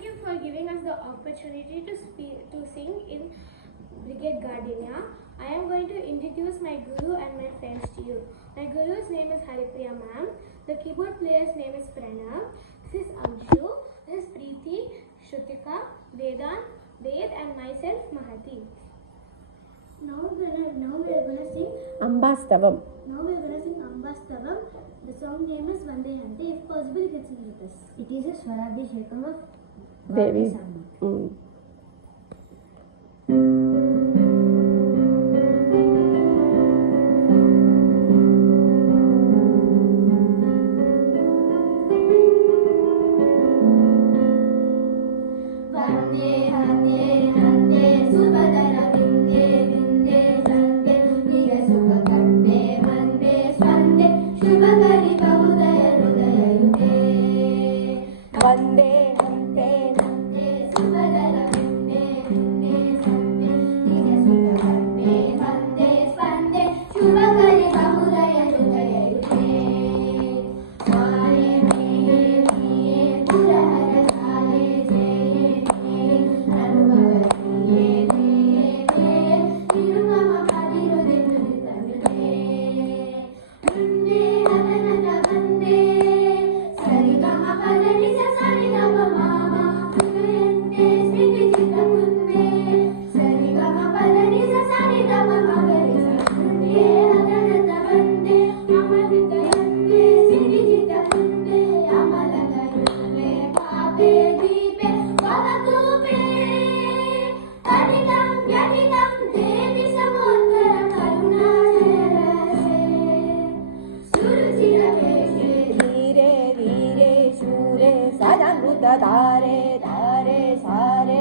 Thank you for giving us the opportunity to sing in Brigade Gardenia. I am going to introduce my guru and my friends to you. My guru's name is Haripriya ma'am. The keyboard player's name is Pranav. This is Amshu. This is Preeti, Shrutika, Vedant, Ved, and myself Mahati. Now we are going to sing Ambastavam. The song name is Vande Hante. If possible, you can sing with us. It is a Swarabhishekam of Devi. धारे धारे सारे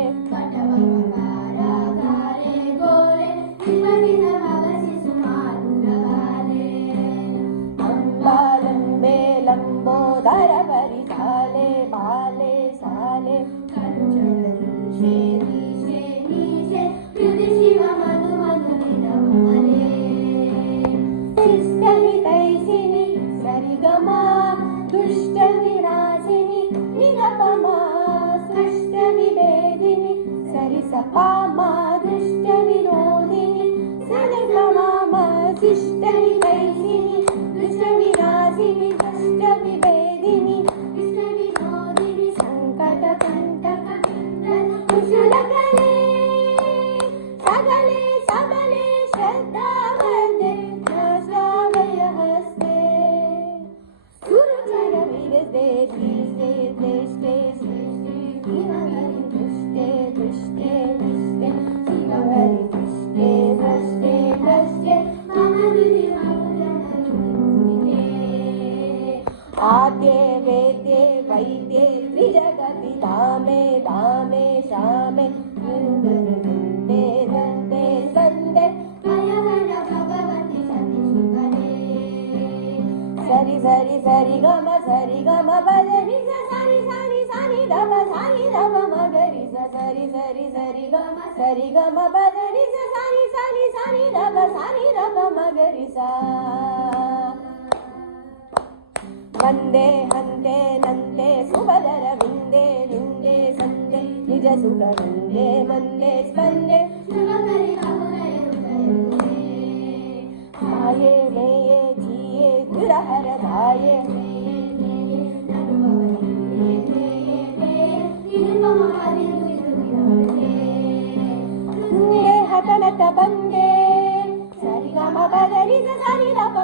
अम्बा लंबे लंबोदर परिसाले बाले साले शिष्टहितैषिणि सरिगमा दुष्ट विनाशिनि निगपमा सृष्ट विभेदिनि सरिसपामा दुष्ट विनोदिनि सरिगमा शिष्ट वितैषिनि दुष्ट विनाशिनि दुष्ट विभेदिनि दुष्ट विनोदिनि संकट कंटक कुशलकले सगले सबले श्रद्धावते नाशावय हस्ते सुरचर विरदे धीरे दृष्टे शिवहरि दृष्टे दृष्टे दृष्टे शिवहरि दृष्टे दृष्टे दृष्टे मम हृदि आद्ये वेद्ये वैद्ये त्रिजगति धामे धामे श्यामे गुरुगुरुदन्ते दन्ते सन्ते सरि सरि सरि गम पदनि सरि सरि सनि धम मगरि सरि सरि सरि गम पदनि सरि सनि सनि धम मगरि सा वन्दे हन्ते नन्ते सुभदर विन्दे निन्दे सन्दे निज सुख वन्दे मन्दे स्पन्दे आये मेये जिये दुरहर धाये हतनत बन्दे सरिगम पदनि सरि रप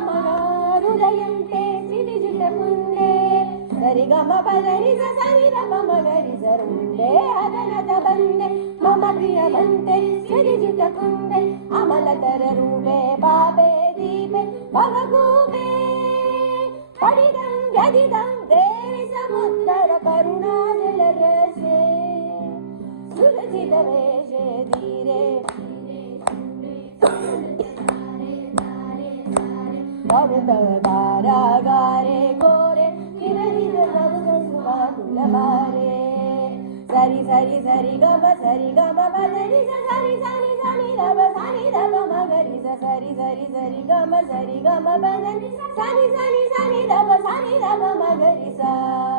हृदयन्ते सिरिजित कुन्दे सरिगम पदनि सरि रप मगरि सरुन्दे हतनत बन्दे मम प्रियमन्ते सिरिजित कुन्दे अमलतर रूपे पापे दीपे भवगूपे पठितं व्यधितं देवि समुद्र करुणाजलरसे सुरचित वेशे धीरे धारागारे गोरे किरहित भवत सुमातुलभारे सरि सरि सरि गम पदनि सरि सनि सनि धम मगरि सरि सरि सरि गम पदनि सनि सनि सनि धम मगरि सा